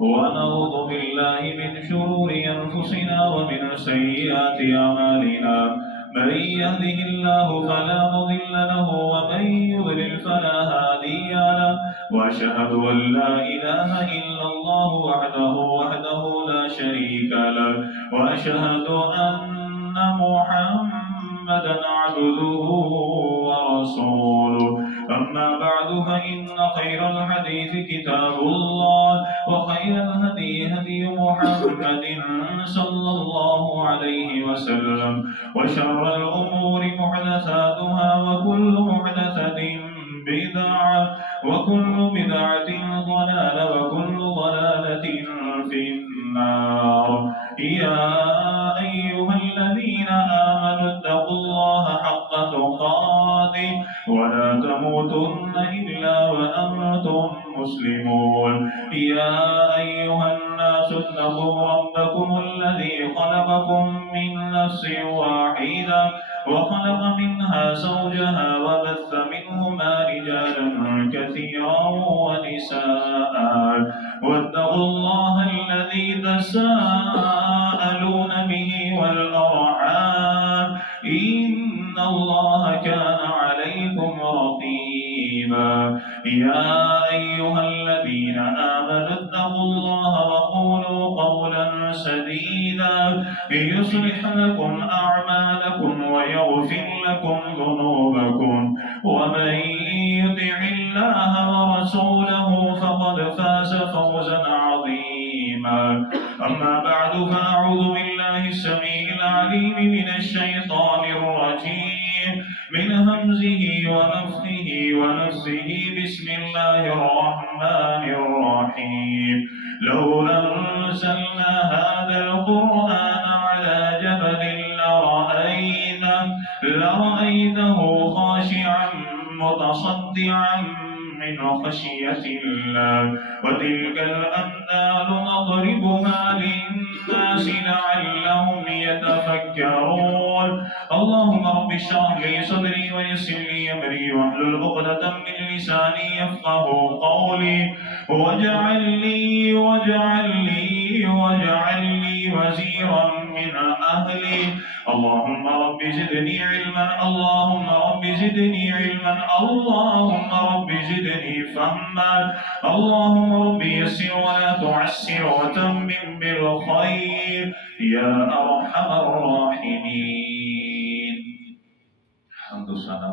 ونعوذ بالله من شرور أنفسنا ومن سيئات أعمالنا من يهده الله فلا مضل له ومن يضلل فلا هادي له وأشهد أن لا إله إلا الله وحده لا شريك له وأشهد أن محمدا عبده ورسوله أما بعد فإن خير الحديث كتاب الله وخير الهدي هدي محمد صلى الله عليه وسلم وشر الأمور محدثاتها وكل محدثة بدعة وكل بدعة ضلالة وكل ضلالة في النار. يا أيها الذين آمنوا اتقوا الله حق تقاته ولا تموتن إلا وأنتم مسلمون. يا أيها الناس اتقوا ربكم الذي خلقكم من نفس واحدة وخلق منها زوجها وبث منهما رجالا كثيرا ونساء واتقوا الله الذي تساءلون به والأرحام إن الله كان عليكم رقيبا. يا أيها الذين آمنوا اتقوا الله وقولوا قولا سديدا يصلح لكم أعمالكم ويغفر لكم ذنوبكم ومن يطع الله ورسوله فقد فاز فوزا عظيما. أما بعد فأعوذ بالله السميع العليم من الشيطان الرجيم من همزه ونفخه ونفسه. بسم الله الرحمن الرحيم. لو أنزلنا هذا القرآن على جبل لرأيته خاشعا متصدعا من خشية الله. وتلك الأمثال نضربها للناس لعلهم يتفكرون. اللهم رب اشرح لي صدري ويسر لي أمري واحلل عقدة من لساني يفقه قولي واجعل لي وزيرا من أهلي. اللهم رب زدني علما اللهم رب زدني علما اللهم رب زدني فهما. اللهم رب يسر ولا تعسر وتمم بالخير يا أرحم الراحمين. حمد و ثنا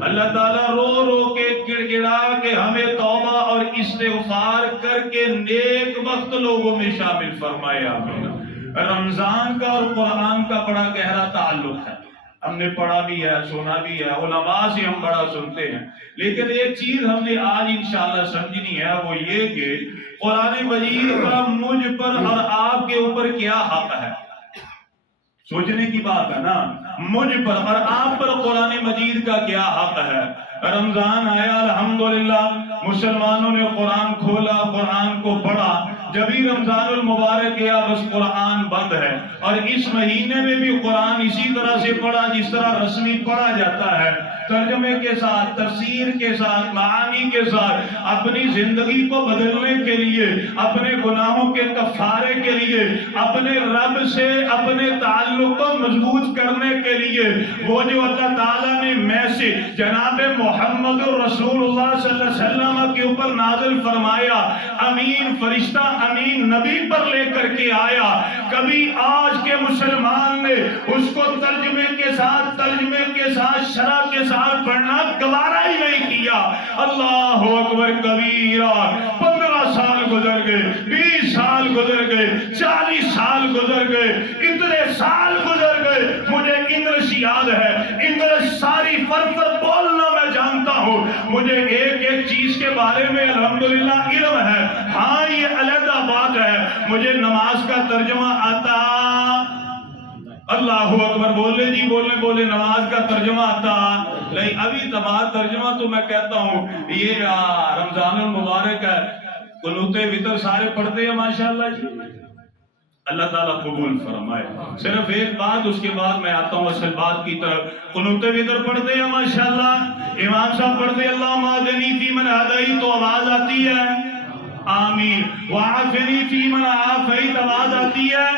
اللہ تعالیٰ رو رو کے گڑ گڑا کے ہمیں توبہ اور استغفار کر کے نیک وقت لوگوں میں شامل فرمائے آمین۔ رمضان کا اور قرآن کا بڑا گہرا تعلق ہے، ہم نے پڑھا بھی ہے، سنا بھی ہے، علماء سے ہم بڑا سنتے ہیں، لیکن ایک چیز ہم نے آج انشاءاللہ سمجھنی ہے، وہ یہ کہ قرآن مجید کا مجھ پر اور آپ کے اوپر کیا حق ہے۔ سوچنے کی بات ہے نا، مجھ پر اور آپ پر قرآن مجید کا کیا حق ہے۔ رمضان آیا، الحمدللہ مسلمانوں نے قرآن کھولا، قرآن کو پڑھا، جبھی رمضان المبارک گیا بس قرآن بند ہے، اور اس مہینے میں بھی قرآن اسی طرح سے پڑھا جس طرح رسمی پڑھا جاتا ہے، ترجمے کے ساتھ، تفسیر کے ساتھ، معانی کے ساتھ، اپنی زندگی کو بدلنے کے لیے، اپنے گناہوں کے کفارے کے لیے، اپنے رب سے اپنے تعلق کو مضبوط کرنے کے لیے، وہ جو اللہ تعالیٰ نے میں سے جناب محمد رسول اللہ صلی اللہ علیہ وسلم کے اوپر نازل فرمایا، امین فرشتہ، امین نبی پر لے کر کے آیا، کبھی آج کے مسلمان نے اس کو ترجمے کے ساتھ شرح کے ساتھ پڑھنا گوارا ہی نہیں کیا۔ اللہ اکبر کبیرہ، 15 سال گزر گئے، 20 سال گزر گئے، 40 سال گزر گئے، اتنے سال گزر گئے، مجھے انگلش یاد ہے، انگلش ساری فر بولنا میں جانتا ہوں، مجھے ایک ایک چیز کے بارے میں الحمدللہ علم ہے، ہاں یہ علیحدہ بات ہے، مجھے نماز کا ترجمہ آتا، اللہ اکبر، بولے جی بولے نماز کا ترجمہ آتا نہیں، ابھی تمام ترجمہ تو میں کہتا ہوں یہ رمضان المبارک ہے، قنوت وتر سارے پڑھتے ہیں ماشاءاللہ جی، اللہ تعالیٰ قبول فرمائے۔ صرف ایک بات، اس کے بعد میں آتا ہوں اصل بات کی طرف، قنوت وتر پڑھتے ہیں ماشاءاللہ، امام صاحب پڑھتے ہیں اللہم اہدنی فیمن ہدیت، تو آواز آتی ہے آمین، وعافنی فیمن عافیت، آواز آتی ہے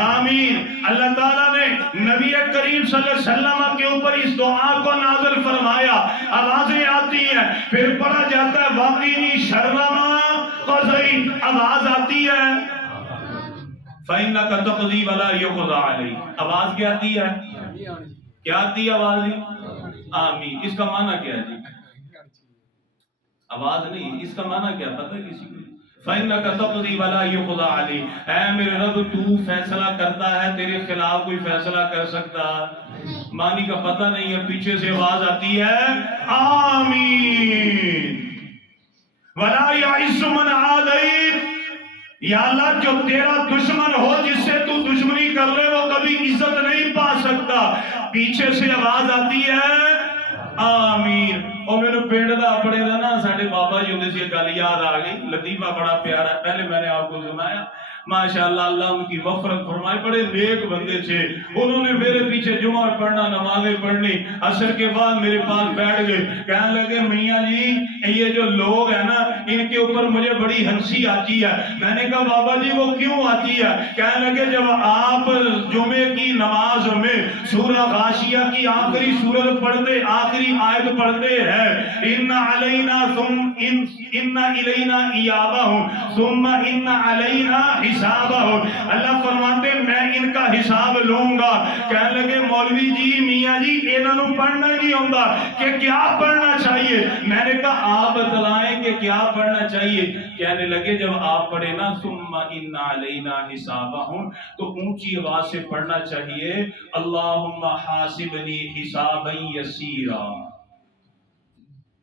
آمین۔ اللہ تعالیٰ نے نبی کریم صلی اللہ علیہ وسلم کے اوپر اس دعا کو نازل فرمایا، آوازیں آتی ہیں، پھر پڑھا جاتا ہے واقعی شر ما قضیت، آواز آتی ہے فَإِنَّكَ تَقْضِي وَلَا يُقْضَىٰ عَلَيْكَ، آواز کیا آتی ہے؟ کیا آتی ہے آواز؟ آمین۔ اس کا معنی کیا ہے جی؟ آواز نہیں، اس کا معنی کیا پتہ ہے کسی کو؟ فَإِنَّكَ تَقْضِي وَلَا يُقْضَىٰ عَلَيْكَ، اے میرے رب تو فیصلہ کرتا ہے، تیرے خلاف کوئی فیصلہ کر سکتا، معنی کا پتہ نہیں ہے، پیچھے سے آواز آتی ہے آمین۔ وَلَا يَعِزُّ مَنْ عَادَيْتَ، یا اللہ جو تیرا دشمن ہو، جس سے تو دشمنی کر لے، وہ کبھی عزت نہیں پا سکتا، پیچھے سے آواز آتی ہے آمین۔ اور میرے پینڈ دا پڑے دا نا، ساڑھے بابا جی ہوندے سے گل یاد آ گئی، لطیفہ بڑا پیارا ہے، پہلے میں نے آپ کو سنایا، ماشاءاللہ اللہ ان کی مغفرت فرمائے، بڑے نیک بندے تھے، انہوں نے میرے پیچھے جمعہ پڑھنا، نمازیں پڑھنی، عصر کے بعد میرے پاس بیٹھ گئے، کہنے لگے میاں جی یہ جو لوگ ہیں نا، ان کے اوپر مجھے بڑی ہنسی آتی ہے۔ میں نے کہا بابا جی وہ کیوں آتی ہے؟ کہنے لگے جب آپ جمعے کی نماز میں سورہ غاشیہ کی آخری سورت پڑھتے، آخری آیت پڑھتے ہیں، ان الینا ایابہم ثم ان علینا حسابہم، اللہ فرماتے میں ان کا حساب لوں گا۔ کہنے لگے مولوی جی میاں جی انہوں نے پڑھنا نہیں ہوگا کہ کیا پڑھنا چاہیے؟ میں نے کہا آپ بتلائیں کہ کیا پڑھنا چاہیے؟ کہنے لگے جب آپ پڑھے نا ثم ان علینا حسابہم، تو اونچی آواز سے پڑھنا چاہیے اللہم حاسبنی حسابا یسیرا،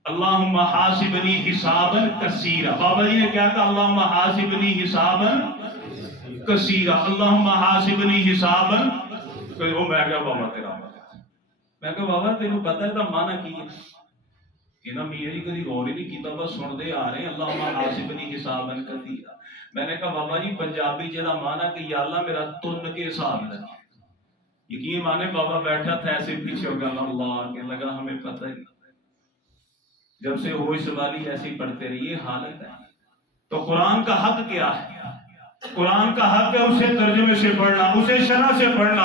اللہم حاسبنی حسابا کثیرا۔ بابا جی نے کیا کہا؟ اللہم حاسبنی حسابا کثیرا، اللہم حاسبنی حسابا کثیرا۔ میں کہا بابا تیرا، میں کہا بابا تینوں پتہ ہے تا معنی کی ہے؟ کہ میاں جی کدی غور ہی نہیں کیتا، بس سنتے آ رہے ہیں اللہم حاسبنی حسابا کثیرا۔ میں نے کہا بابا جی پنجابی جہاں معنی کہ یا اللہ میرا تن کے حساب ہے، یقین مانے بابا بیٹھا تھا ایسے پیچھے ہو گیا، اللہ کہ لگا ہمیں پتہ ہی نہیں، جب سے ہوش والی ایسی پڑھتے رہیے حالت ہے۔ تو قرآن کا حق کیا ہے؟ قرآن کا حق ہے اسے ترجمے سے پڑھنا، اسے شرح سے پڑھنا۔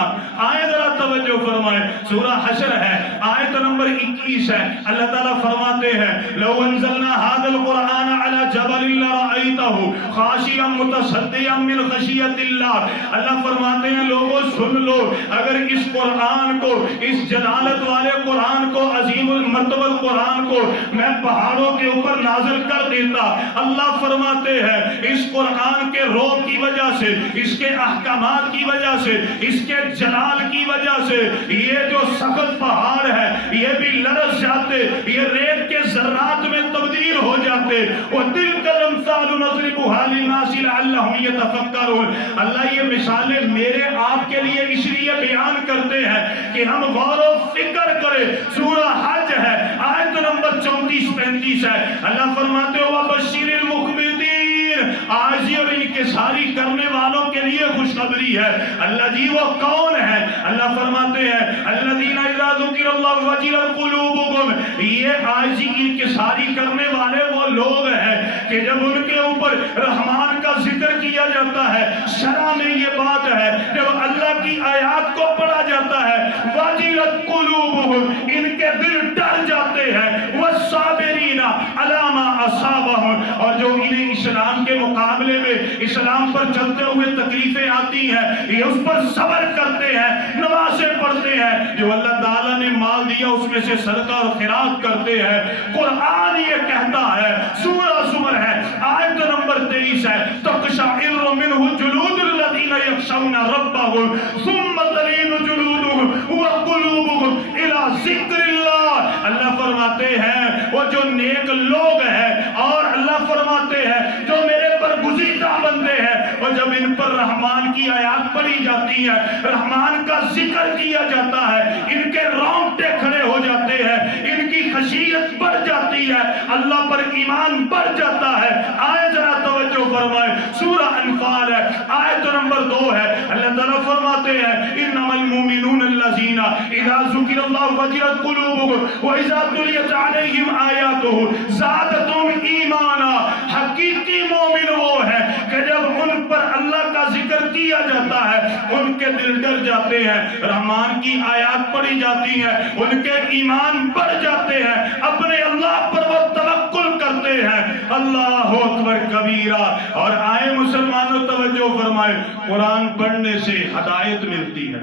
آیت ذرا توجہ فرمائے، سورہ حشر ہے، آیت نمبر 21 ہے۔ اللہ تعالیٰ فرماتے ہیں لو انزلنا هذا القرآن على جبل لرأيته خاشعا متصدعا من خشیۃ اللہ۔ اللہ فرماتے ہیں لوگوں سن لو، اگر اس قرآن کو، اس جلالت والے قرآن کو، عظیم المرتبہ قرآن کو میں پہاڑوں کے اوپر نازل کر دیتا، اللہ فرماتے ہیں اس قرآن کے روح کی وجہ سے، اس کے احکامات کی وجہ سے، اس کے جلال کی وجہ سے یہ جو سخت پہاڑ ہے یہ بھی لرز جاتے، یہ ریت کے ذرات میں تبدیل ہو جاتے۔ وَتِلْكَ الْأَمْثَالُ نَضْرِبُهَا لِلنَّاسِ لَعَلَّهُمْ يَتَفَكَّرُونَ۔ اللہ یہ مثالیں میرے آپ کے لیے اس لیے بیان کرتے ہیں کہ ہم غور و فکر کریں۔ سورہ حج ہے، آیت نمبر 34-35 ہے۔ اللہ فرماتے ہو وَبَشِّرِ الْمُخْبِتِينَ، عاجزی اور انکساری کرنے والوں کے لیے خوشخبری ہے۔ اللہ جی وہ کون ہے؟ اللہ فرماتے ہیں الذین اذا ذکر اللہ وجلت قلوبهم، یہ عاجزی انکساری کرنے والے وہ لوگ ہیں کہ جب ان کے اوپر رحمان کا ذکر کیا جاتا ہے، شرع میں یہ بات ہے جب اللہ کی آیات کو پڑھا جاتا ہے وجلت قلوبهم، ان کے دل ڈر جاتے ہیں، والصابرین علی ما اصابهم، اور جو انہیں اسلام کے مقابلے میں اسلام پر چلتے ہوئے تکلیفیں آتی ہیں یہ اس پر صبر کرتے ہیں، نمازیں پڑھتے ہیں، جو اللہ تعالیٰ نے مال دیا اس میں سے صدقہ اور خیرات کرتے ہیں۔ قرآن یہ کہتا ہے، سورہ زمر ہے، آیت نمبر 23 ہے تقشعر منہ جلود الذین یخشون ربهم ثم تلین جلودهم وقلوبهم الی ذکر اللہ۔ اللہ فرماتے ہیں وہ جو نیک لوگ ہیں اور اللہ فرماتے ہیں جو میرے پر گزیدہ بندے ہیں، اور جب ان پر رحمان کی آیات پڑھی جاتی ہے، رحمان کا ذکر کیا جاتا ہے، ان کے رونگٹے کھڑے ہو جاتے ہیں، ان کی خشیت بڑھ جاتی ہے، اللہ پر ایمان بڑھ جاتا ہے۔ آیت ذرا توجہ فرمائے، سورہ انفال ہے، آیت نمبر 2 ہے۔ اللہ تعالیٰ فرماتے ہیں انما المؤمنون الذین اذا ذکر اللہ وجلت قلوبهم واذا تلیت علیہم آیاتہ زادتہم ایمانا۔ حقیقی مومن وہ ہے کہ جب ان پر اللہ کا ذکر کیا جاتا ہے ان کے دل ڈر جاتے ہیں، رحمان کی آیات پڑھی جاتی ہیں ان کے ایمان بڑھ جاتے ہیں، اپنے اللہ پر وہ توکل کرتے ہیں۔ اللہ اکبر کبیرہ۔ اور آئے مسلمانوں توجہ فرمائے، قرآن پڑھنے سے ہدایت ملتی ہے،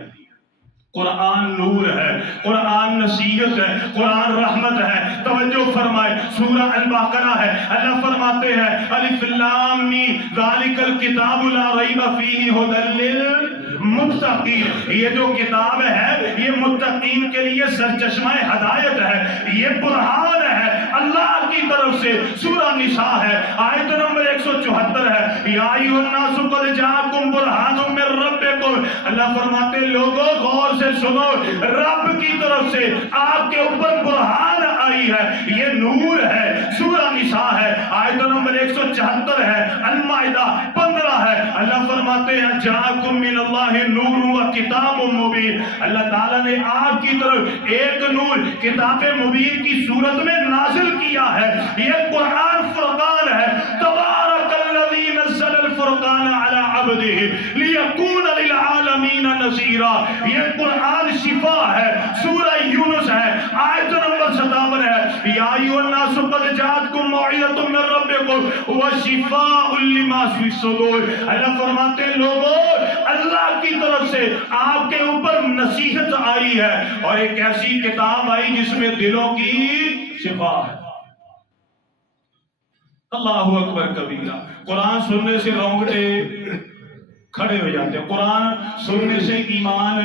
قرآن نور ہے، قرآن نصیحت ہے، قرآن رحمت ہے۔ توجہ فرمائے، سورہ البقرہ ہے، اللہ فرماتے ہیں الف لام میم ذالک الکتاب لا ریب فیہ ھدی للمتقین۔ یہ جو کتاب ہے یہ متقین کے لیے سرچشمہ ہدایت ہے، یہ برہان ہے اللہ کی طرف سے۔ سورہ نساء ہے، آیت نمبر 174 ہے یا ایھا الناس قد جاءکم برہان من ربکم۔ اللہ فرماتے لوگوں غور سے سنو، رب کی طرف سے آپ کے اوپر برہان آئی ہے، یہ نور ہے۔ سورہ نساء ہے، آیت نمبر 174 ہے، المائدہ 15 ہے۔ اللہ فرماتے ہیں جاءکم من اللہ نور و کتاب مبین۔ اللہ تعالیٰ نے آپ کی طرف ایک نور کتاب مبین کی صورت میں نازل کیا ہے، یہ قرآن فرقان ہے۔ تبارک الذی نزل الفرقان علی عبدہ لیکون للعالمین نذیرا۔ یہ قرآن شفا ہے، سورہ یونس ہے، آیت نمبر 57 ہے یا ایھا الناس قد جاءتکم موعظۃ من ربکم وشفاء لما فی الصدور۔ اللہ فرماتے ہیں لوگوں اللہ کی طرف سے آپ کے اوپر نصیحت آئی ہے اور ایک ایسی کتاب آئی جس میں دلوں کی شفا ہے۔ اللہ اکبر کبیرہ۔ قرآن سننے سے رونگٹے کھڑے ہو جاتے ہیں، قرآن سننے سے ایمان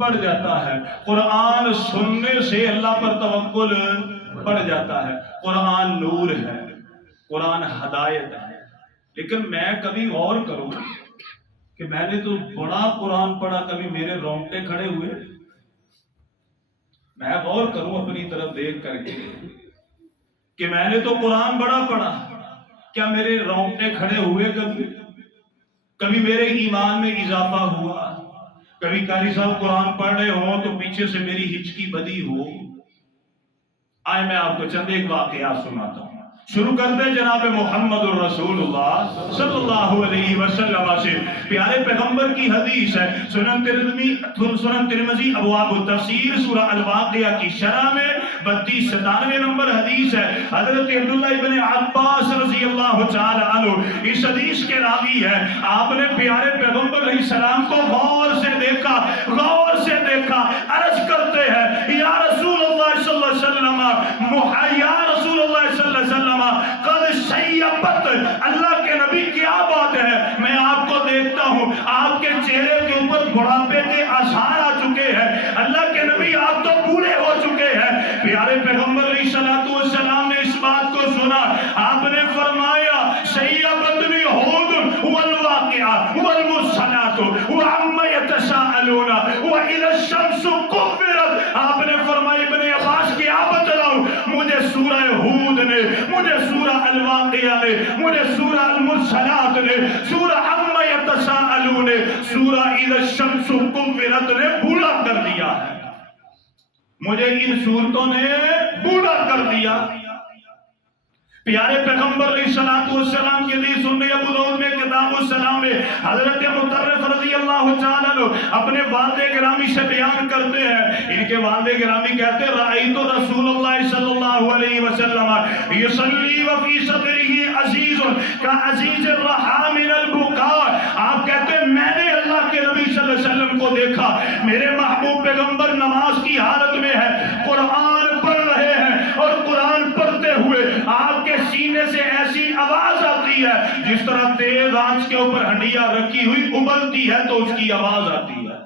بڑھ جاتا ہے، قرآن سننے سے اللہ پر توکل بڑھ جاتا ہے۔ قرآن نور ہے، قرآن ہدایت ہے۔ لیکن میں کبھی غور کروں کہ میں نے تو بڑا قرآن پڑھا، کبھی میرے رونگٹے کھڑے ہوئے؟ میں غور کروں اپنی طرف دیکھ کر کے کہ میں نے تو قرآن بڑا پڑھا، کیا میرے رونگٹے کھڑے ہوئے؟ کبھی میرے ایمان میں اضافہ ہوا؟ کبھی قاری صاحب قرآن پڑھ رہے ہوں تو پیچھے سے میری ہچکی بدی ہو؟ آئے میں آپ کو چند ایک واقعات سناتا ہوں۔ شروع کرتے جناب محمد الرسولullah صلی اللہ علیہ وسلم سے. پیارے پیغمبر کی حدیث ہے سنن ترمذی ابواب التفسیر سورہ الواقعہ کی شرح میں 3297 نمبر حدیث ہے. حضرت عبداللہ ابن عباس رضی اللہ تعالی عنہ اس حدیث کے راوی ہے. آپ نے پیارے پیغمبر علیہ السلام کو غور سے دیکھا عرض کرتے ہیں یا رسول اللہ صلی اللہ علیہ وسلم یا رسول اللہ صلی اللہ علیہ وسلم قد شیبت. اللہ کے نبی کیا بات ہے, میں آپ کو دیکھتا ہوں آپ کے چہرے کے اوپر بڑھاپے کے آثار آ چکے ہیں. اللہ کے نبی آپ تو بوڑھے ہو چکے ہیں. پیارے پیغمبر علیہ السلام نے اس بات کو سنا. آپ نے فرمایا شیبتنی ہود والواقعہ والمرسلات وعما یتساءلون واذا الشمس كورت. آپ نے فرمایا ابن عباس کیا بتلاؤں, مجھے سورہ ہود نے, مجھے سورہ الواقعہ نے, مجھے سورہ المرسلات نے, سورہ عما یتساءلون نے, سورہ اذا الشمس كورت نے بوڑھا کر دیا ہے. مجھے ان صورتوں نے بوڑھا کر دیا. پیارے پیغمبر علیہ السلام کی حدیث سننے ابو داؤد میں کتاب السلام میں حضرت مطرف رضی اللہ تعالیٰ عنہ اپنے والد گرامی سے بیان کرتے ہیں. ان کے والد گرامی کہتے ہیں رأیت رسول اللہ صلی اللہ علیہ وسلم یصلی وفی صدرہ عزیز کعزیز الرحا من البکاء. آپ کہتے ہیں میں نے اللہ کے نبی صلی اللہ علیہ وسلم کو دیکھا, میرے محبوب پیغمبر نماز کی حالت میں ہے, قرآن پڑھ رہے ہیں اور قرآن پڑھتے ہوئے آپ کے سینے سے ایسی آواز آتی ہے جس طرح تیز آنچ کے اوپر ہنڈیا رکھی ہوئی ابلتی ہے تو اس کی آواز آتی ہے.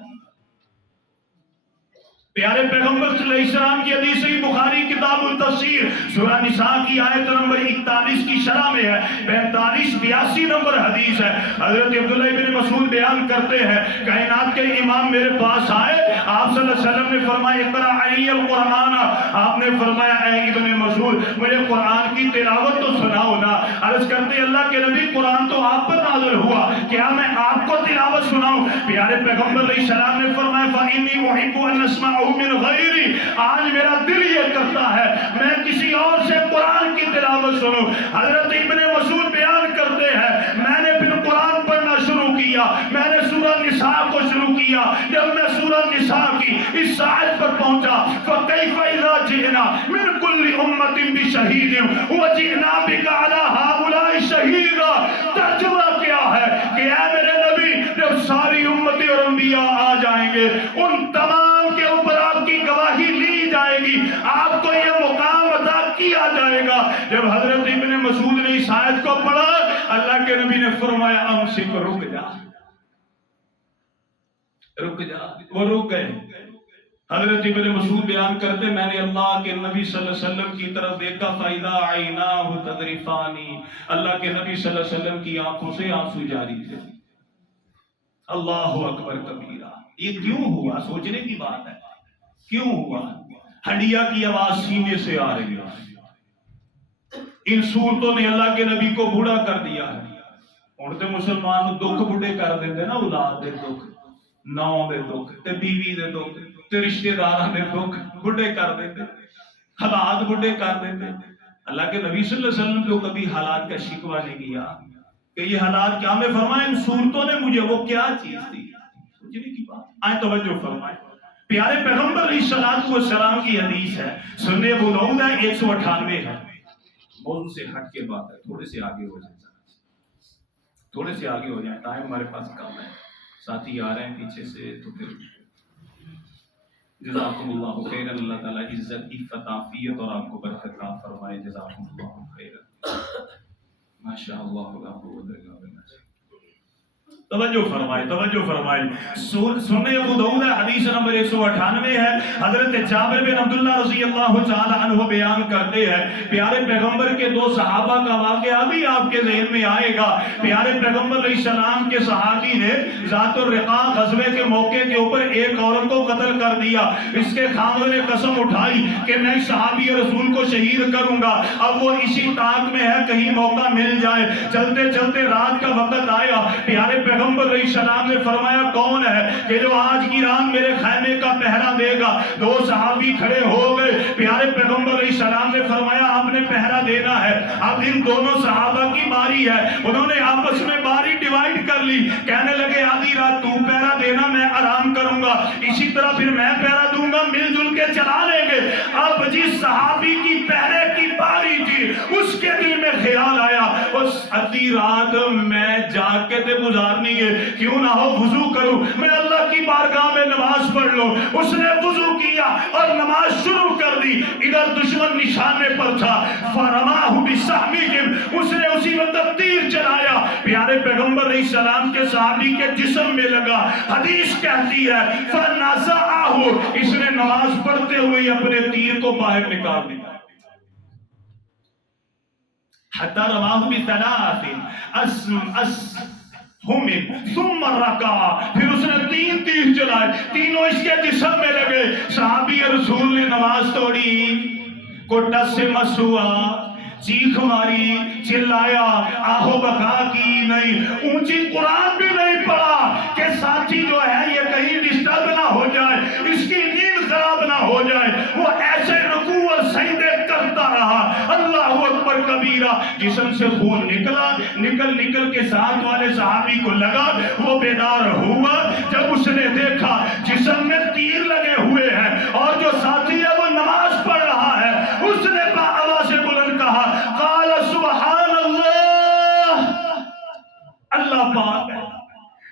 پیارے پیغمبر صلی اللہ علیہ وسلم کی حدیث صحیح بخاری کتاب التفسیر سورہ نساء کی آیت نمبر 41 کی شرح میں ہے, 45-82 نمبر حدیث ہے. حضرت عبداللہ ابن مسعود بیان کرتے ہیں کائنات کے امام میرے پاس آئے, آپ صلی اللہ علیہ وسلم نے فرمایا اقرأ علی القرآن. آپ نے فرمایا اے ابن مسعود مجھے قرآن کی تلاوت تو سناؤ نا. عرض کرتے اللہ کے نبی قرآن تو آپ پر نازل ہوا, کیا میں آپ کو تلاوت سناؤں؟ پیارے پیغمبر علیہ السلام نے فرمایا فإنی احب ان اسمع من غیری. آج میرا دل یہ کرتا ہے میں کسی اور سے قرآن کی تلاوت سنوں. حضرت ابن مسعود بیان کرتے ہیں میں نے پھر قرآن پڑھنا شروع کیا, میں نے سورہ نساء کو شروع کیا. جب میں سورہ نساء کی اس آیت پر پہنچا فَكَيْفَ إِذَا جِئْنَا مِنْ كُلِّ أُمَّةٍ بِشَهِيدٍ وَجِئْنَا بِكَ عَلَى هَؤُلَاءِ شَهِيدًا. ترجمہ کیا ہے کہ اے میرے نبی جب ساری امتی اور انبیاء آ جائیں گے ان تمام کے اوپر آپ کی گواہی لی جائے گی, آپ کو یہ مقام عطا کیا جائے گا. جب حضرت ابن مسعود نے اس آیت کو پڑھا اللہ کے نبی نے فرمایا امسک, رک جا. وہ رک گئے. حضرت ابن مسعود بیان کرتے میں نے اللہ کے نبی صلی اللہ علیہ وسلم کی طرف دیکھا فَإِذَا عَيْنَاهُ تَذْرِفَانِ. اللہ کے نبی صلی اللہ علیہ وسلم کی آنکھوں سے آنسو جاری تھے. اللہ اکبر کبیرہ. یہ کیوں ہوا؟ سوچنے کی بات ہے. کیوں ہوا؟ ہنڈیا کی آواز سینے سے آ رہی ہے. ان صورتوں نے اللہ کے نبی کو بوڑھا کر دیا ہے. ہن تے مسلمان دکھ بڑھے کر دیندے نا, اولاد دے دکھ, ناؤ دے دکھ, تے بیوی دے دکھ, تے رشتہ داراں دے دکھ بڑھے کر دیندے, حالات بڑھے کر دیندے. اللہ کے نبی صلی اللہ علیہ وسلم کو کبھی حالات کا شکوہ نہیں کیا کہ یہ حالات کیا. میں فرمایا ان صورتوں نے مجھے وہ کیا چیز دی. سوچنے کی بات. آئیں توجہ فرمائیں. پیارے پیغمبر علیہ السلام کی حدیث ہے سنن ابو داؤد 198 ہے. موضوع سے ہٹ کے بات ہے, تھوڑے سے آگے ہو جائیں, تھوڑے سے آگے ہو جائیں, ٹائم ہمارے پاس کم ہے. ساتھی آ رہے ہیں پیچھے سے تو پھر جزاکم اللہ خیر. اللہ تعالیٰ عزت عفت عافیت اور آپ کو برکت عطا فرمائے. جزاکم اللہ خیر. ماشاء اللہ لا قوت الا باللہ. توجہ فرمائے. سنن ابو داؤد حدیث نمبر 198 ہے. حضرت جابر بن عبداللہ رضی اللہ تعالی عنہ بیان کرتے ہیں پیارے پیغمبر کے دو صحابہ کا واقعہ بھی آپ کے ذہن میں آئے گا. پیارے پیغمبر علیہ السلام کے صحابی نے ذات الرقاع غزوے کے موقع کے اوپر ایک عورت کو قتل کر دیا. اس کے خاوند نے قسم اٹھائی کہ میں صحابی رسول کو شہید کروں گا. اب وہ اسی طاق میں ہے کہیں موقع مل جائے. چلتے چلتے رات کا وقت آیا. پیارے پیغمبر پیغمبر علیہ السلام نے فرمایا کون ہے کہ جو آج کی رات میرے خیمے کا پہرا دے گا؟ دو صحابی کھڑے ہو گئے، پیارے پیغمبر علیہ السلام نے فرمایا آپ نے پہرا دینا ہے۔ اب ان دونوں صحابہ کی باری ہے، انہوں نے آپس میں باری ڈیوائیڈ کر لی، کہنے لگے آدھی رات تو پہرا دینا، میں آرام کروں گا، اسی طرح پھر میں پہرا دوں گا، مل جل کے چلا لیں گے۔ اب جس صحابی کی پہرے کی باری تھی اس کے دل میں خیال آیا اس آدھی رات میں جا کے تے گزارنی ہے، کیوں نہ ہو وضو کروں، میں اللہ کی بارگاہ میں نماز پڑھ لوں۔ اس نے وضو کیا اور نماز شروع کر دی۔ ادھر دشمن نشانے پر تھا، فرماہ بسہمہم، اس نے اسی وقت تیر چلایا، پیارے پیغمبر علیہ السلام کے صحابی کے جسم میں لگا۔ حدیث کہتی ہے فنزعہ، اس نے نماز پڑھتے ہوئے اپنے تیر کو باہر نکال دیا۔ حتی رماہ بثلاث اسہم ثم رکع، پھر اس نے 3 تیر چلائے، تینوں اس کے جسم میں لگے۔ صحابی رسول نے نماز توڑی، کو ٹس سے مس ہوا، چیخ ماری، چلایا، آہو بکا کی نہیں، اونچی قرآن بھی نہیں پڑھا کہ ساتھی جو ہے یہ کہیں ڈسٹرب نہ ہو جائے، اس کی نیند خراب نہ ہو جائے۔ وہ ایسے رکوع اور سجدے کرتا رہا، اللہ اکبر کبیرہ، جسم سے خون نکل کے ساتھ والے صحابی کو لگا، وہ بیدار ہوا۔ جب اس نے دیکھا جسم میں تیر لگے ہوئے ہیں اور جو ساتھی ہے وہ نماز پڑھ رہا ہے، اس نے آواز سے بلند کہا، قال سبحان اللہ، اللہ پاک ہے۔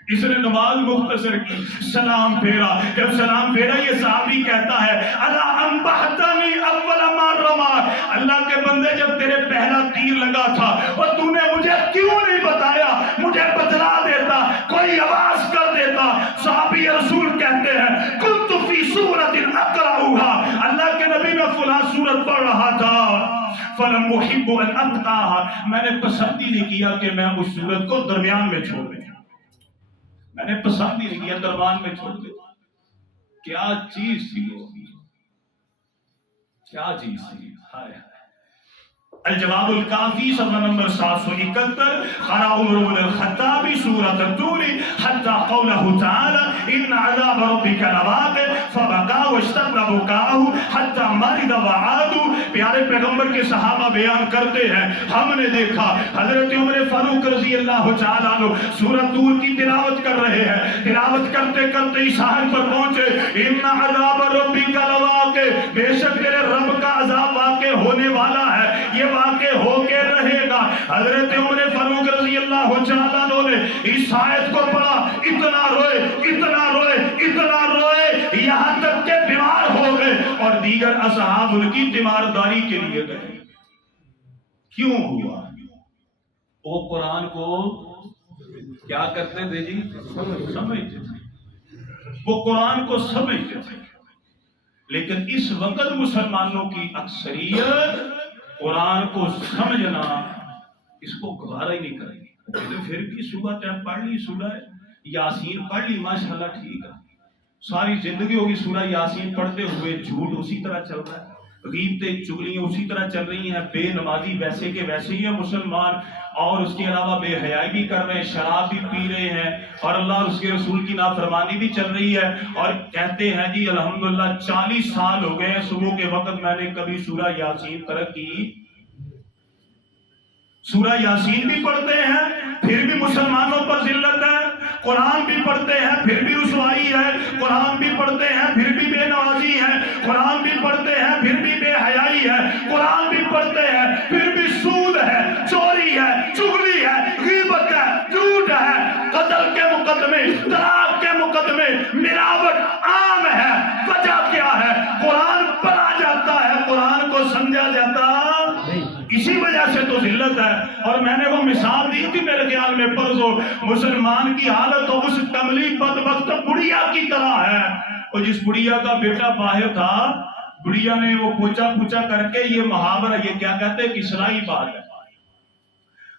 اس نے نماز مختصر کی، سلام پھیرا، جب سلام پھیرا یہ صحابی کہتا ہے الا انبہتنی اول ما رما، اللہ کے بندے جب تیرے پہلا تیر لگا تھا اور تو نے مجھے کیوں نہیں بتایا، مجھے بتلا دیتا، کوئی آواز کر دیتا۔ صحابی رسول کہتے ہیں کنت فی سورۃ اقرأها، اللہ کے نبی میں فلاں سورت پڑھ رہا تھا، فلم احب ان اقطعها، میں نے پسند ہی نہیں کیا کہ میں اس سورت کو درمیان میں چھوڑ دوں، میں نے پسند ہی نہیں کیا درمیان میں چھوڑ دوں۔ کیا چیز تھی وہ، کیا چیز تھی، ہائے الجواب الکافی صفحہ نمبر 771، قرأ عمر بن الخطاب سورۃ الطور حتی قولہ تعالی ان عذاب ربک لواقع فبکا واشتد بکاءہ حتی مرض وعاد۔ پیارے پیغمبر کے صحابہ بیان کرتے ہیں ہم نے دیکھا حضرت عمر فاروق رضی اللہ تعالیٰ عنہ سورۃ طور کی تلاوت کر رہے ہیں، تلاوت کرتے کرتے اس آیت پر پہنچے ان عذاب ربک لواقع، بے شک تیرے رب کا عذاب واقع ہونے والا ہے، یہ واقع ہو کے رہے گا۔ حضرت عمر فاروق رضی اللہ تعالیٰ عنہ نے اس آیت کو پڑھا، اتنا روئے اتنا روئے اتنا روئے، یہاں تک کہ بیمار ہو گئے اور دیگر اصحاب ان کی تیمارداری کے لیے گئے۔ کیوں ہوا؟ وہ قرآن کو کیا کرتے تھے جی؟ سمجھتے تھے، وہ قرآن کو سمجھتے تھے، لیکن اس وقت مسلمانوں کی اکثریت قرآن کو سمجھنا اس کو گوارا ہی نہیں کریں گے۔ پھر بھی صبح ٹائم پڑھ لی سورہ یاسین پڑھ لی، ماشاءاللہ ٹھیک ہے، ساری زندگی ہوگی سورہ یاسین پڑھتے ہوئے، جھوٹ اسی طرح چل رہا ہے، غیبتیں چغلیاں اسی طرح چل رہی ہیں، بے نمازی ویسے کے ویسے ہی ہیں مسلمان، اور اس کے علاوہ بے حیائی بھی کر رہے ہیں، شراب بھی پی رہے ہیں، اور اللہ اور اس کے رسول کی نافرمانی بھی چل رہی ہے، اور کہتے ہیں جی الحمدللہ 40 سال ہو گئے ہیں صبح کے وقت میں نے کبھی سورہ یاسین ترک کی۔ سورہ یاسین بھی پڑھتے ہیں پھر بھی مسلمانوں پر ذلت ہے، قرآن بھی پڑھتے ہیں پھر بھی رسوائی ہے، قرآن بھی پڑھتے ہیں پھر بھی بے نوازی ہے، قرآن بھی پڑھتے ہیں پھر بھی بے حیائی ہے، قرآن بھی پڑھتے ہیں پھر بھی سود ہے، چوری ہے، چغلی ہے، غیبت ہے، جھوٹ ہے، قتل کے مقدمے، طلاق کے مقدمے، ملاوٹ عام ہے۔ وجہ کیا ہے؟ قرآن پڑھا جاتا ہے، قرآن کو سمجھا جاتا نہیں، اسی وجہ سے تو ذلت ہے۔ اور میں نے وہ مثال دی تھی میرے خیال میں پرسوں، مسلمان کی حالت تو اس کملی بدبخت بڑھیا کی طرح ہے، اور جس بڑھیا کا بیٹا باہر تھا، بڑھیا نے وہ پوچھا کر کے یہ محاورہ، یہ کیا کہتے ہیں، اسلائی بات ہے،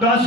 10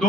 2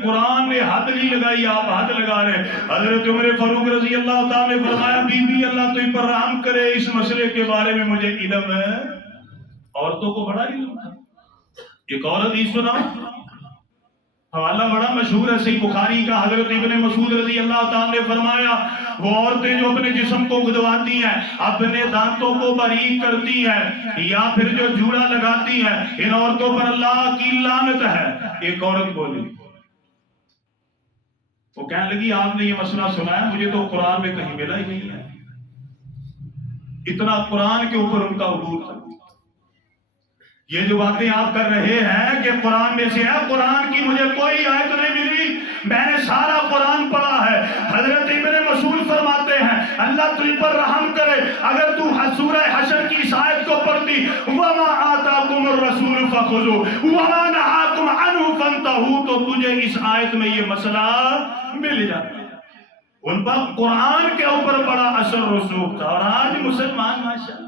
قرآن نے حد نہیں لگائی، آپ حد لگا رہے ہیں۔ حضرت عمر فاروق رضی اللہ تعالیٰ نے فرمایا بی بی اللہ تجھ پر رحم کرے، اس مسئلے کے بارے میں مجھے علم ہے۔ عورتوں کو بڑا علم تھا۔ ایک اور حدیث سنا، حوالہ بڑا مشہور ہے صحیح بخاری کا، حضرت ابن مسعود رضی اللہ تعالیٰ نے فرمایا وہ عورتیں جو اپنے جسم کو گدواتی ہیں، اپنے دانتوں کو باریک کرتی ہیں یا پھر جو جوڑا لگاتی ہیں، ان عورتوں پر اللہ کی لعنت ہے۔ ایک عورت بولی، وہ کہنے لگی آپ نے یہ مسئلہ سنایا، مجھے تو قرآن میں کہیں ملا ہی نہیں ہے۔ اتنا قرآن کے اوپر ان کا عبور تھا۔ یہ جو باتیں آپ کر رہے ہیں کہ قرآن میں سے ہے، قرآن کی مجھے کوئی آیت نہیں ملی، میں نے سارا قرآن پڑھا ہے۔ حضرت ابن مسعود فرماتے ہیں اللہ تجھ پر رحم کرے، اگر تو سورہ حشر کی اس آیت کو پڑھتی وَمَا آتَاكُمُ الرَّسُولُ فَخُذُوهُ وَمَا نَهَاكُمْ عَنْهُ فَانْتَهُوا، تو تجھے اس آیت میں یہ مسئلہ مل جاتا۔ ان پر قرآن کے اوپر بڑا اثر رسوخ تھا۔ اور آج مسلمان ماشاءاللہ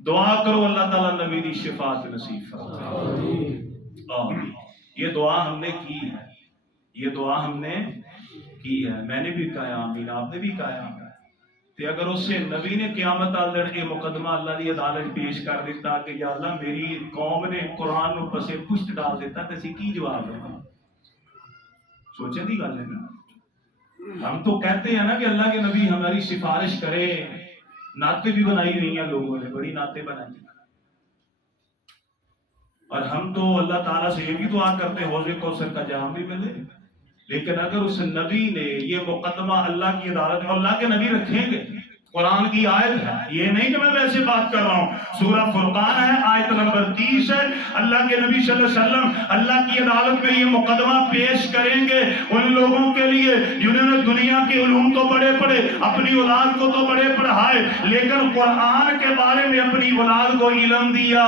دعا کرو اللہ تعالیٰ نبی دی شفاعت نصیب فرمائے۔ یہ دعا ہم نے کی ہے، یہ دعا ہم نے کی ہے، میں نے بھی کہا آمین، آپ نے بھی کہا آمین۔ کہ اگر اس سے نبی نے قیامت آلڑ کے مقدمہ اللہ دی عدالت پیش کر دیتا کہ یا اللہ میری قوم نے قرآن نو پسے پشت ڈال دیتا تو اسی کی جواب ہے؟ سوچیں دی گل ہے نا۔ ہم تو کہتے ہیں نا کہ اللہ کے نبی ہماری سفارش کرے، نعتیں بھی بنائی ہوئی ہیں لوگوں نے، بڑی نعتیں بنائی ہیں، اور ہم تو اللہ تعالیٰ سے یہ بھی دعا کرتے ہیں حوض کوثر کا جام بھی ملے۔ لیکن اگر اس نبی نے یہ مقدمہ اللہ کی عدالت میں، اللہ کے نبی رکھیں گے، قرآن کی آیت ہے، یہ نہیں کہ میں ویسے بات کر رہا ہوں، سورہ فرقان ہے، آیت نمبر 30 ہے، اللہ کے نبی صلی اللہ علیہ وسلم اللہ کی عدالت میں یہ مقدمہ پیش کریں گے ان لوگوں کے لیے جنہوں نے دنیا کے علوم تو بڑے پڑھے، اپنی اولاد کو تو بڑے پڑھائے، لیکن قرآن کے بارے میں اپنی اولاد کو علم دیا،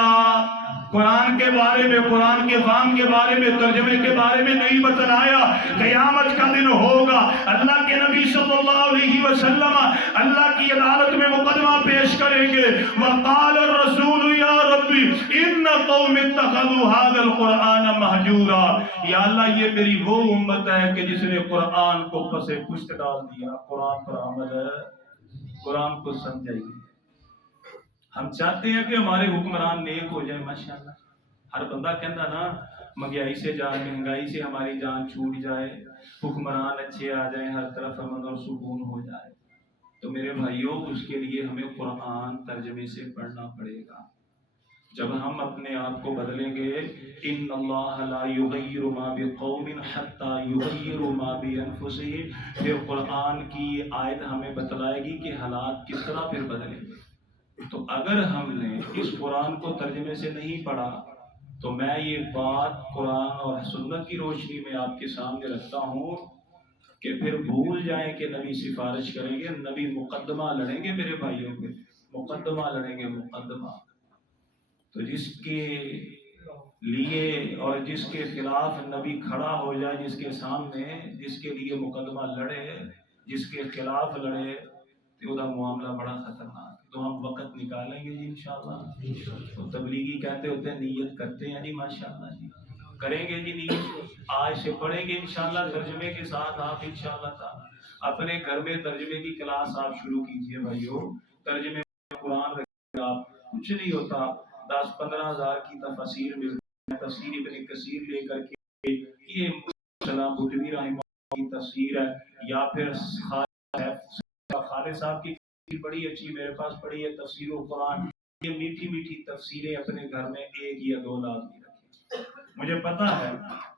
قرآن کے بارے میں، قرآن کے فہم کے بارے میں، ترجمے کے بارے میں نہیں بتلایا۔ قیامت کا دن ہوگا، اللہ کے نبی صلی اللہ علیہ وسلم اللہ کی عدالت میں مقدمہ پیش کریں گے، وقال الرسول یا ربی ان قوم اتخذوا هذا القرآن مہجورا، یا اللہ یہ میری وہ امت ہے کہ جس نے قرآن کو پسے پشت ڈال دیا، قرآن پر عمل ہے، قرآن کو سمجھائی گئی۔ ہم چاہتے ہیں کہ ہمارے حکمران نیک ہو جائے، ماشاءاللہ ہر بندہ کہتا نا مہنگائی سے جان، مہنگائی سے ہماری جان چھوٹ جائے، حکمران اچھے آ جائیں، ہر طرف امن اور سکون ہو جائے۔ تو میرے بھائیوں اس کے لیے ہمیں قرآن ترجمے سے پڑھنا پڑے گا۔ جب ہم اپنے آپ کو بدلیں گے، ان اللہ لا یغیر ما بقوم حتی یغیروا ما بانفسہم، پھر قرآن کی آیت ہمیں بتلائے گی کہ حالات کس طرح پھر بدلیں گے۔ تو اگر ہم نے اس قرآن کو ترجمے سے نہیں پڑھا تو میں یہ بات قرآن اور سنت کی روشنی میں آپ کے سامنے رکھتا ہوں کہ پھر بھول جائیں کہ نبی سفارش کریں گے، نبی مقدمہ لڑیں گے، میرے بھائیوں کے مقدمہ لڑیں گے، مقدمہ۔ تو جس کے لیے اور جس کے خلاف نبی کھڑا ہو جائے، جس کے سامنے جس کے لیے مقدمہ لڑے، جس کے خلاف لڑے، تو وہ معاملہ بڑا خطرناک۔ تو ہم وقت نکالیں گے جی انشاءاللہ۔ تو تبلیغی کہتے ہوتے ہیں نیت کرتے ہیں جی، ماشاءاللہ جی کریں گے جی نیت، آج سے پڑھیں گے انشاءاللہ ترجمے کے ساتھ۔ آپ انشاءاللہ تعالی اپنے گھر میں ترجمے کی کلاس آپ شروع کیجئے بھائیو، ترجمے قرآن رکھیں، آپ کچھ نہیں ہوتا، 10-15 ہزار کی تفسیر ملتی ہے، تفسیر ابن کثیر لے کر کے یہ سلام بودوی رحمہ کی تفسیر ہے، یا پھر خالد صاحب کی بڑی اچھی میرے پاس پڑھی ہے تفسیر القرآن، یہ میٹھی میٹھی تفسیریں اپنے گھر میں 1 یا 2 لازمی رکھیں۔ مجھے پتا ہے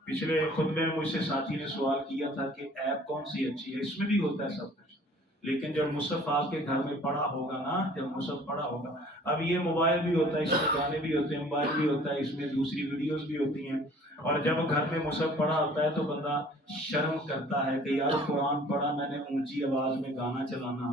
پچھلے خطبے میں مجھ سے ساتھی نے سوال کیا تھا کہ ایپ کون سی اچھی ہے، اس میں بھی ہوتا ہے سب کچھ، لیکن جب مصحف آپ کے گھر میں پڑا ہوگا نا، جب مصحف پڑا ہوگا، اب یہ موبائل بھی ہوتا ہے، اس میں گانے بھی ہوتے ہیں، موبائل بھی ہوتا ہے، اس میں دوسری ویڈیوز بھی ہوتی ہیں، اور جب گھر میں مصحف پڑا ہوتا ہے تو بندہ شرم کرتا ہے کہ یار قرآن پڑھا میں نے اونچی آواز میں گانا چلانا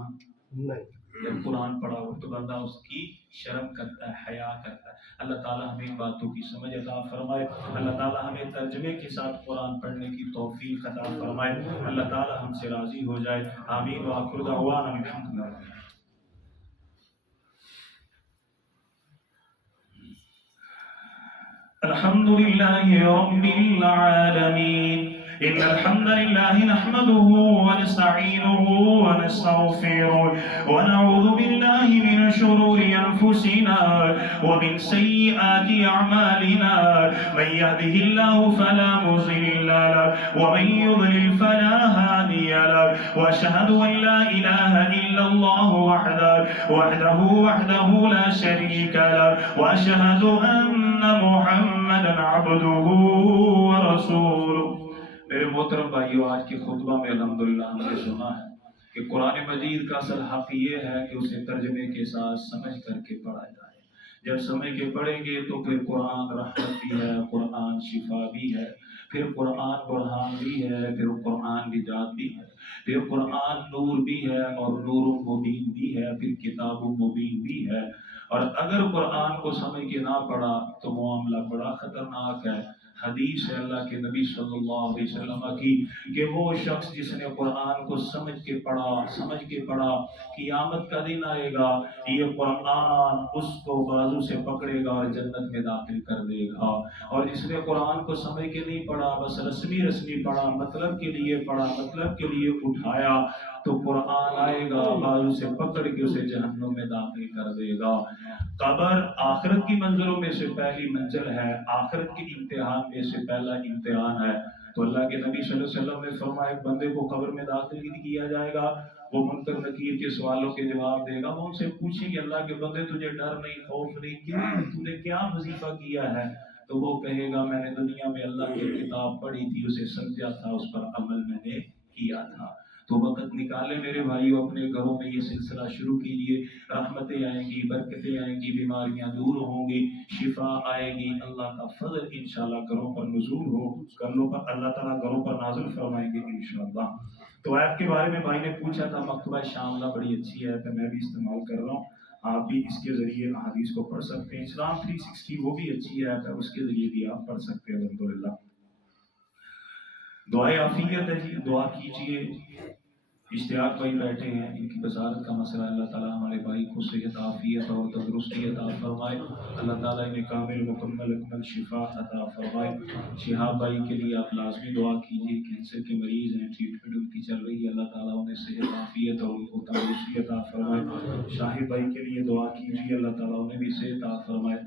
نہیں۔ جب قرآن پڑھا ہو تو بندہ اس کی شرم کرتا ہے، حیا کرتا ہے۔ اللہ تعالیٰ ہمیں ان باتوں کی سمجھ عطا فرمائے، اللہ تعالیٰ ہمیں ترجمے کے ساتھ قرآن پڑھنے کی توفیق عطا فرمائے، اللہ تعالیٰ ہم سے راضی ہو جائے، آمین وآخر دعوانا الحمدللہ۔ الحمد لله رب العالمين إن الحمد لله نحمده ونستعينه ونستغفره ونعوذ بالله من شرور أنفسنا ومن سيئات أعمالنا من يهده الله فلا مضل له ومن يضلل فلا هادي له وأشهد أن لا إله إلا الله وحده لا شريك له وأشهد أن محمدا عبده ورسوله. میرے محترم بھائیو، آج کے خطبہ میں الحمدللہ ہم نے سنا ہے کہ قرآن مجید کا اصل حق یہ ہے کہ اسے ترجمے کے ساتھ سمجھ کر کے پڑھا جائے. جب سمجھ کے پڑھیں گے تو پھر قرآن رحمت بھی ہے، قرآن شفا بھی ہے، پھر قرآن برہان بھی ہے، پھر قرآن نجات بھی ہے، پھر قرآن نور بھی ہے اور نور مبین بھی ہے، پھر کتاب مبین بھی ہے. اور اگر قرآن کو سمجھ کے نہ پڑھا تو معاملہ بڑا خطرناک ہے. حدیث ہے اللہ کے نبی صلی اللہ علیہ وسلم کی کہ وہ شخص جس نے قرآن کو سمجھ کے پڑھا قیامت کا دن آئے گا، یہ قرآن اس کو بازو سے پکڑے گا اور جنت میں داخل کر دے گا. اور جس نے قرآن کو سمجھ کے نہیں پڑھا، بس رسمی پڑھا، مطلب کے لیے پڑھا، مطلب کے لیے اٹھایا، تو قرآن آئے گا بازو سے پکڑ کے اسے جہنم میں داخل کر دے گا. قبر آخرت کی منزلوں میں سے پہلی منزل ہے، آخرت کی امتحان میں سے پہلا امتحان ہے. تو اللہ کے نبی صلی اللہ علیہ وسلم نے فرمایا ایک بندے کو قبر میں داخل کیا جائے گا، وہ منکر نکیر کے سوالوں کے جواب دے گا. وہ ان سے پوچھیں گے اللہ کے بندے تجھے ڈر نہیں، خوف نہیں، تو نے کیا وظیفہ کیا ہے؟ تو وہ کہے گا میں نے دنیا میں اللہ کی کتاب پڑھی تھی، اسے سمجھا تھا، اس پر عمل میں نے کیا تھا. تو وقت نکالے میرے بھائیو، اپنے گھروں میں یہ سلسلہ شروع کیجیے. رحمتیں آئیں گی، برکتیں آئیں گی، بیماریاں دور ہوں گی، شفا آئے گی، اللہ کا فضل انشاءاللہ گھروں پر نزول ہو، گھروں پر اللہ تعالیٰ گھروں پر نازل فرمائیں گے انشاءاللہ. تو ایپ کے بارے میں بھائی نے پوچھا تھا، مکتبہ شاملہ بڑی اچھی ایپ ہے، میں بھی استعمال کر رہا ہوں. آپ بھی اس کے ذریعے حدیث کو پڑھ سکتے ہیں. اسلام 360 وہ بھی اچھی ایپ ہے، اس کے ذریعے بھی آپ پڑھ سکتے ہیں. الحمدللہ دعائے عافیت ہے جی، دعا کیجیے. اشتیاق بھائی بیٹھے ہیں، ان کی بصارت کا مسئلہ، اللہ تعالیٰ ہمارے بھائی کو صحت عافیت اور تندرستی عطا فرمائے. اللہ تعالیٰ انہیں کامل مکمل اکمل شفا عطا فرمائے. شہاب بھائی کے لیے آپ لازمی دعا کیجیے، کینسر کے مریض ہیں، ٹریٹمنٹ ان کی چل رہی ہے، اللہ تعالیٰ انہیں صحت عافیت اور ان کو تندرستی عطا فرمائے. شاہد بھائی کے لیے دعا کیجیے، اللہ تعالیٰ انہیں بھی صحت عطا فرمائے.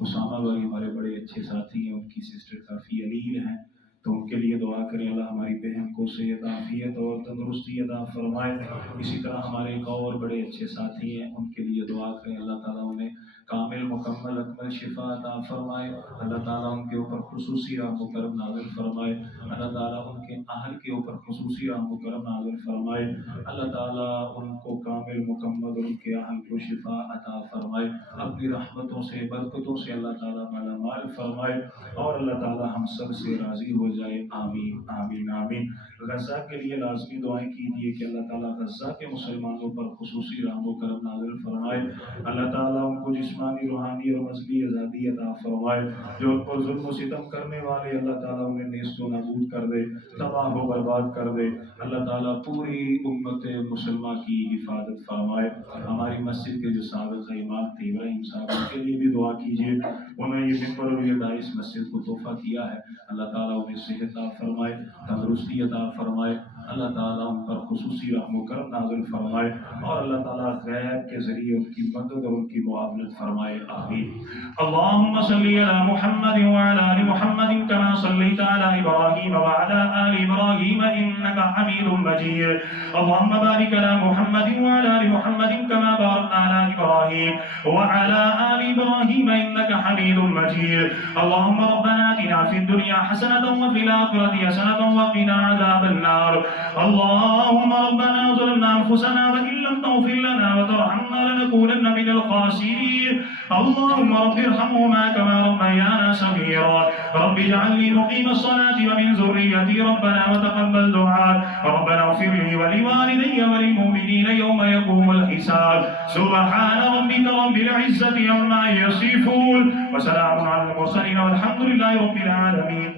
اسامہ بھائی ہمارے بڑے اچھے ساتھی ہیں، ان کی سسٹر کافی علیل ہیں، تو ان کے لیے دعا کریں اللہ ہماری بہن کو صحت عافیت اور تندرستی عطا فرمائے. اسی طرح ہمارے ایک اور بڑے اچھے ساتھی ہیں، ان کے لیے دعا کریں اللہ تعالیٰ انہیں کامل مکمل اکمل شفا عطا فرمائے. اللہ تعالیٰ ان کے اوپر خصوصی رحم و کرم نازل فرمائے. اللہ تعالیٰ ان کے اہل کے اوپر خصوصی رحم و کرم نازل فرمائے. اللہ تعالیٰ ان کو کامل مکمل ان کے اہل کو شفا عطا فرمائے. اپنی رحمتوں سے برکتوں سے اللہ تعالیٰ مالا مال فرمائے اور اللہ تعالیٰ ہم سب سے راضی ہو جائے. آمین آمین آمین. غزہ کے لیے لازمی دعائیں کیجیے کہ اللہ تعالیٰ غزہ کے مسلمانوں پر خصوصی رحم و کرم نازل فرمائے. اللہ تعالیٰ ان کو جسمانی روحانی اور مذہبی آزادی عطا فرمائے. جو ان پر ظلم و ستم کرنے والے اللہ تعالیٰ انہیں نیست و نابود کر دے، تباہ و برباد کر دے. اللہ تعالیٰ پوری امت مسلمہ کی حفاظت فرمائے. ہماری مسجد کے جو سابق امام تھے ابراہیم صاحب، ان کے لیے بھی دعا کیجیے. انہیں یہ ممبر اور یہ دائس مسجد کو تحفہ کیا ہے، اللہ تعالیٰ انہیں صحت عطا فرمائے، تندرستی عطا فرمائے. اللہ تعالیٰ ان پر خصوصی رحم و کرم نازل فرمائے اور اللہ تعالیٰ غیب کے ذریعے ان کی مدد اور ان کی معاونت فرمائے. آمین. اللهم صل على محمد وعلى آل محمد كما صليت على إبراهيم وعلى آل إبراهيم إنك حميد مجيد. اللهم بارك على محمد وعلى آل محمد كما باركت على إبراهيم وعلى آل إبراهيم إنك حميد مجيد. اللهم ربنا آتنا في الدنيا حسنة وفي الآخرة حسنة وقنا عذاب النار. اللهم ربنا ظلمنا أنفسنا وإن لم تغفر لنا وترحمنا لنكونن من الخاسرين. اللهم رب ارحمهما كما ربيانا صغيرا. رب اجعلني مقيم الصلاة ومن ذريتي ربنا وتقبل دعاء. ربنا اغفر لي ولوالدي وللمؤمنين يوم يقوم الحساب. سبحان ربك رب العزة عما يصفون وسلام على المرسلين والحمد لله رب العالمين.